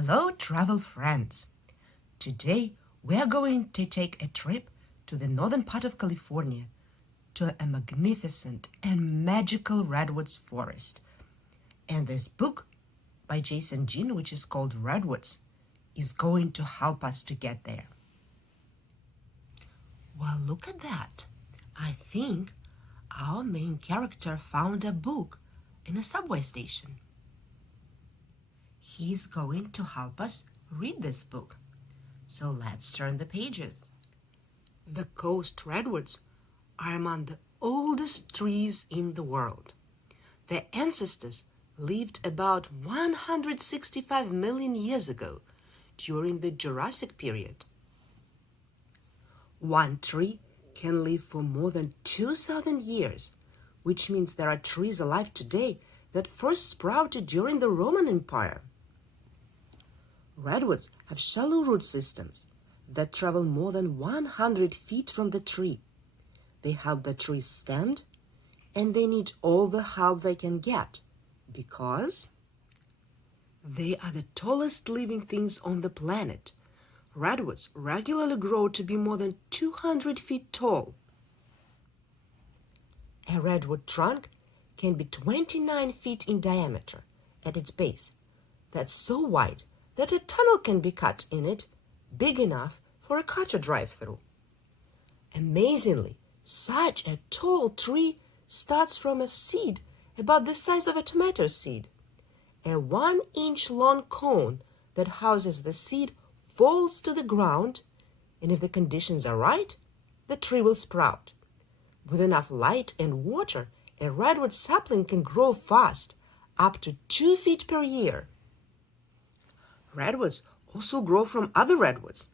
Hello, travel friends. Today we are going to take a trip to the northern part of California to a magnificent and magical redwoods forest. And this book by Jason Jean, which is called Redwoods, is going to help us to get there. Well, look at that. I think our main character found a book in a subway station. He's going to help us read this book. So let's turn the pages. The coast redwoods are among the oldest trees in the world. Their ancestors lived about 165 million years ago during the Jurassic period. One tree can live for more than 2,000 years, which means there are trees alive today that first sprouted during the Roman Empire. Redwoods have shallow root systems that travel more than 100 feet from the tree. They help the tree stand, and they need all the help they can get because they are the tallest living things on the planet. Redwoods regularly grow to be more than 200 feet tall. A redwood trunk can be 29 feet in diameter at its base. That's so wide that a tunnel can be cut in it, big enough for a car to drive through. Amazingly, such a tall tree starts from a seed about the size of a tomato seed. A 1-inch long cone that houses the seed falls to the ground, and if the conditions are right, the tree will sprout. With enough light and water, a redwood sapling can grow fast, up to 2 feet per year. Redwoods also grow from other redwoods.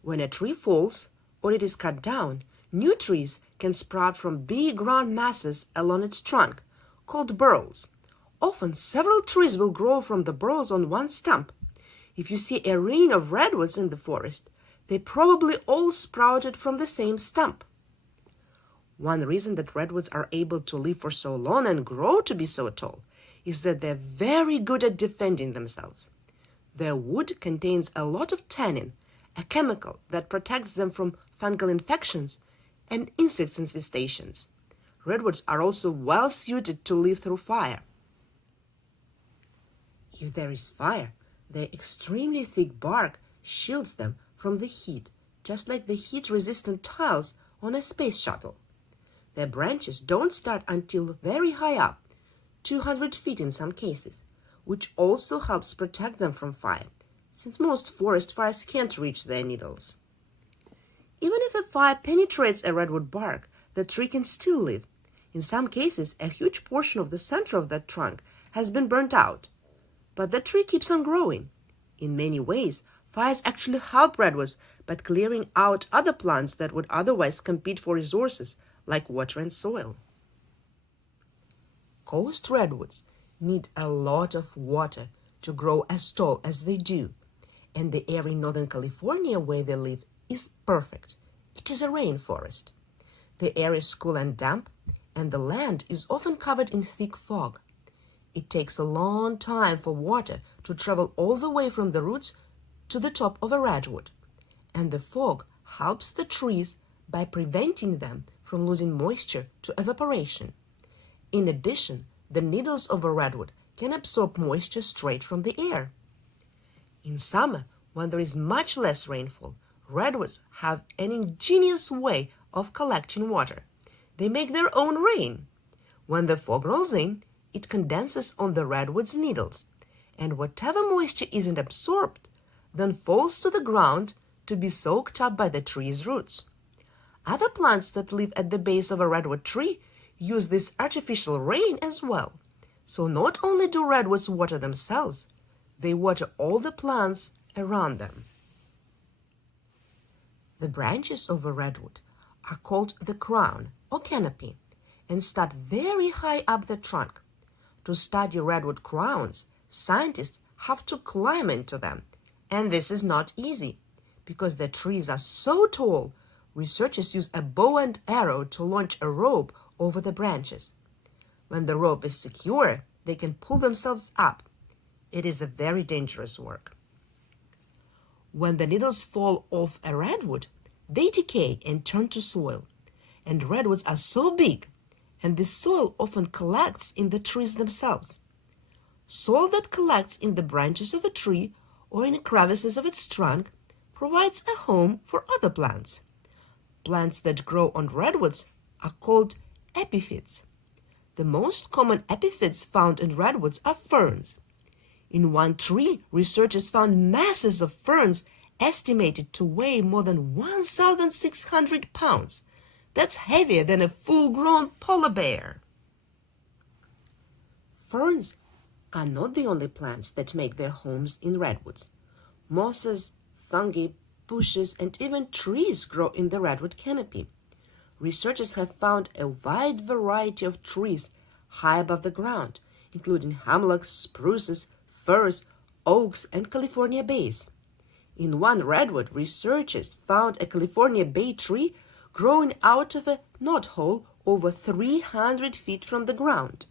When a tree falls or it is cut down, new trees can sprout from big round masses along its trunk, called burls. Often several trees will grow from the burls on one stump. If you see a ring of redwoods in the forest, they probably all sprouted from the same stump. One reason that redwoods are able to live for so long and grow to be so tall is that they're very good at defending themselves. Their wood contains a lot of tannin, a chemical that protects them from fungal infections and insect infestations. Redwoods are also well suited to live through fire. If there is fire, their extremely thick bark shields them from the heat, just like the heat-resistant tiles on a space shuttle. Their branches don't start until very high up, 200 feet in some cases, which also helps protect them from fire, since most forest fires can't reach their needles. Even if a fire penetrates a redwood bark, the tree can still live. In some cases, a huge portion of the center of that trunk has been burnt out, but the tree keeps on growing. In many ways, fires actually help redwoods by clearing out other plants that would otherwise compete for resources like water and soil. Coast redwoods need a lot of water to grow as tall as they do, and the area in Northern California where they live is perfect. It is a rainforest. The area is cool and damp, and the land is often covered in thick fog. It takes a long time for water to travel all the way from the roots to the top of a redwood, and the fog helps the trees by preventing them from losing moisture to evaporation. In addition, the needles of a redwood can absorb moisture straight from the air. In summer, when there is much less rainfall, redwoods have an ingenious way of collecting water. They make their own rain. When the fog rolls in, it condenses on the redwood's needles, and whatever moisture isn't absorbed then falls to the ground to be soaked up by the tree's roots. Other plants that live at the base of a redwood tree use this artificial rain as well. So not only do redwoods water themselves, they water all the plants around them. The branches of a redwood are called the crown or canopy and start very high up the trunk. To study redwood crowns, scientists have to climb into them, and this is not easy because the trees are so tall. Researchers use a bow and arrow to launch a rope over the branches. When the rope is secure, they can pull themselves up. It is a very dangerous work. When the needles fall off a redwood, they decay and turn to soil. And redwoods are so big, and the soil often collects in the trees themselves. Soil that collects in the branches of a tree or in crevices of its trunk provides a home for other plants. Plants that grow on redwoods are called epiphytes. The most common epiphytes found in redwoods are ferns. In one tree, researchers found masses of ferns estimated to weigh more than 1,600 pounds. That's heavier than a full-grown polar bear. Ferns are not the only plants that make their homes in redwoods. Mosses, fungi, bushes, and even trees grow in the redwood canopy. Researchers have found a wide variety of trees high above the ground, including hemlocks, spruces, firs, oaks, and California bays. In one redwood, researchers found a California bay tree growing out of a knothole over 300 feet from the ground.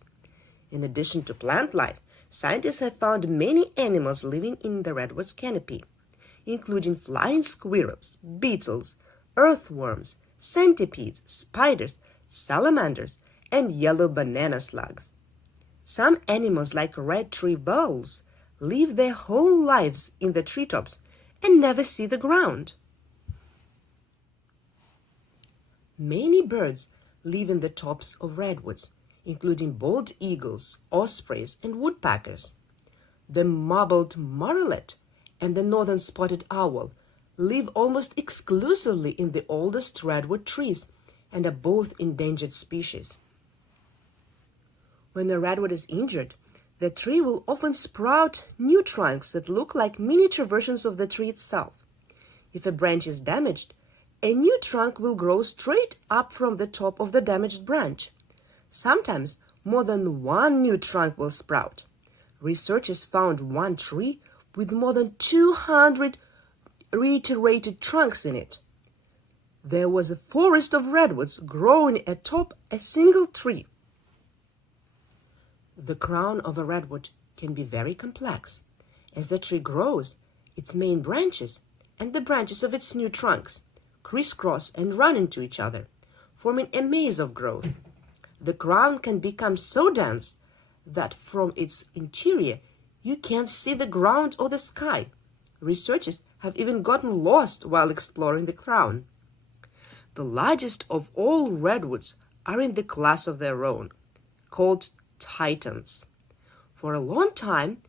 In addition to plant life, scientists have found many animals living in the redwood's canopy, including flying squirrels, beetles, earthworms, centipedes, spiders, salamanders, and yellow banana slugs. Some animals, like red tree voles, live their whole lives in the treetops and never see the ground. Many birds live in the tops of redwoods, including bald eagles, ospreys, and woodpeckers. The marbled murrelet and the northern spotted owl live almost exclusively in the oldest redwood trees and are both endangered species. When a redwood is injured, the tree will often sprout new trunks that look like miniature versions of the tree itself. If a branch is damaged, a new trunk will grow straight up from the top of the damaged branch. Sometimes more than one new trunk will sprout. Researchers found one tree with more than 200 reiterated trunks in it. There was a forest of redwoods growing atop a single tree. The crown of a redwood can be very complex. As the tree grows, its main branches and the branches of its new trunks crisscross and run into each other, forming a maze of growth. The crown can become so dense that from its interior you can't see the ground or the sky. Researchers have even gotten lost while exploring the crown. The largest of all redwoods are in the class of their own, called titans. For a long time,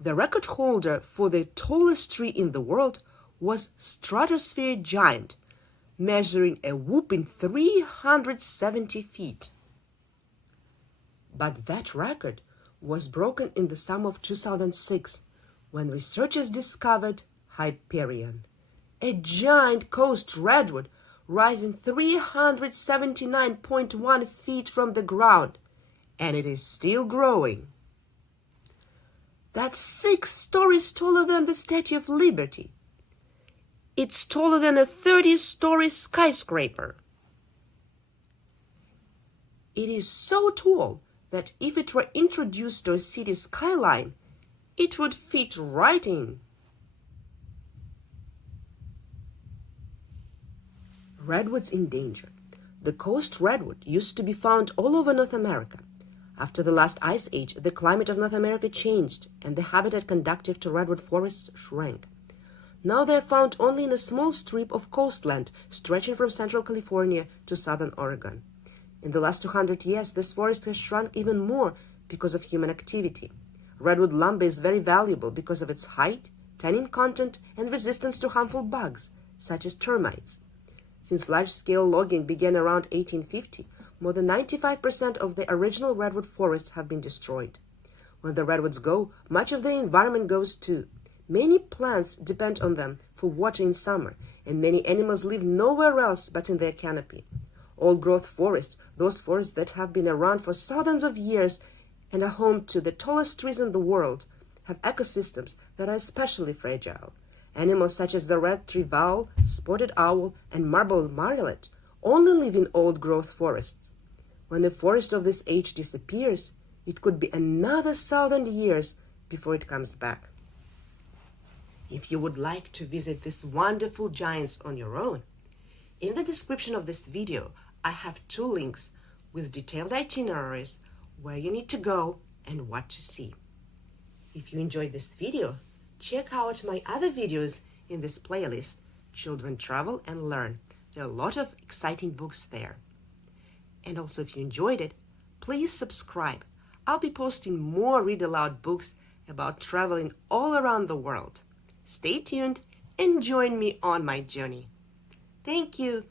the record holder for the tallest tree in the world was Stratosphere Giant, measuring a whopping 370 feet. But that record was broken in the summer of 2006 when researchers discovered Hyperion, a giant coast redwood rising 379.1 feet from the ground, and it is still growing. That's 6 stories taller than the Statue of Liberty. It's taller than a 30-story skyscraper. It is so tall that if it were introduced to a city skyline, it would fit right in. Redwoods in danger. The coast redwood used to be found all over North America. After the last ice age, the climate of North America changed, and the habitat conducive to redwood forests shrank. Now they are found only in a small strip of coastland stretching from central California to southern Oregon. In the last 200 years, this forest has shrunk even more because of human activity. Redwood lumber is very valuable because of its height, tannin content, and resistance to harmful bugs, such as termites. Since large-scale logging began around 1850, more than 95% of the original redwood forests have been destroyed. When the redwoods go, much of the environment goes too. Many plants depend on them for water in summer, and many animals live nowhere else but in their canopy. Old-growth forests, those forests that have been around for thousands of years and are home to the tallest trees in the world, have ecosystems that are especially fragile. Animals such as the red tree vowl, spotted owl, and marbled murrelet only live in old-growth forests. When a forest of this age disappears, it could be another 1,000 years before it comes back. If you would like to visit these wonderful giants on your own, in the description of this video, I have 2 links with detailed itineraries where you need to go and what to see. If you enjoyed this video, check out my other videos in this playlist, Children Travel and Learn. There are a lot of exciting books there. And also, if you enjoyed it, please subscribe. I'll be posting more Read Aloud books about traveling all around the world. Stay tuned and join me on my journey. Thank you.